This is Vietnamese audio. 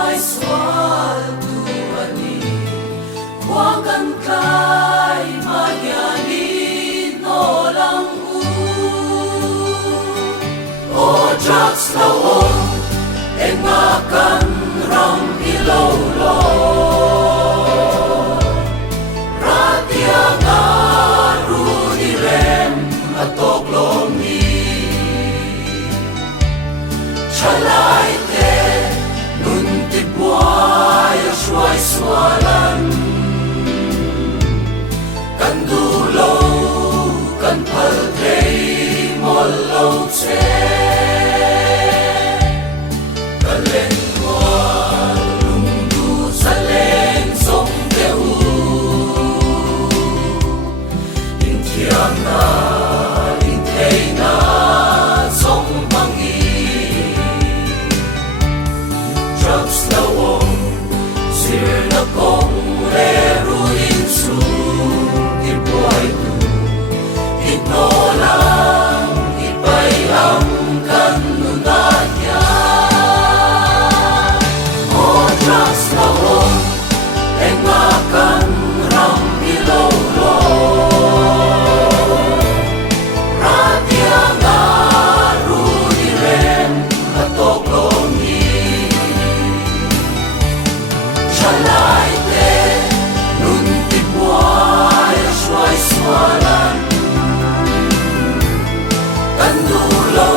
suai sual tuani wakan kai magyani no langu o drugs law engakan ram ilolo ratia ngaru ni rem atoklomi chalai te nun ti buai suai sualan kan du lo kan phal thei mol lo che kan len qua lung du sa len song te u in thiam na in thei na song bang drugs na wong sir na kong le ruin su di buhay tu ito lang ipay ang kanunaya o drugs na wong engakan ram ilolo ratia ngaru ni rem atoklomi chalai te nun ti buai suai sualan kan du lo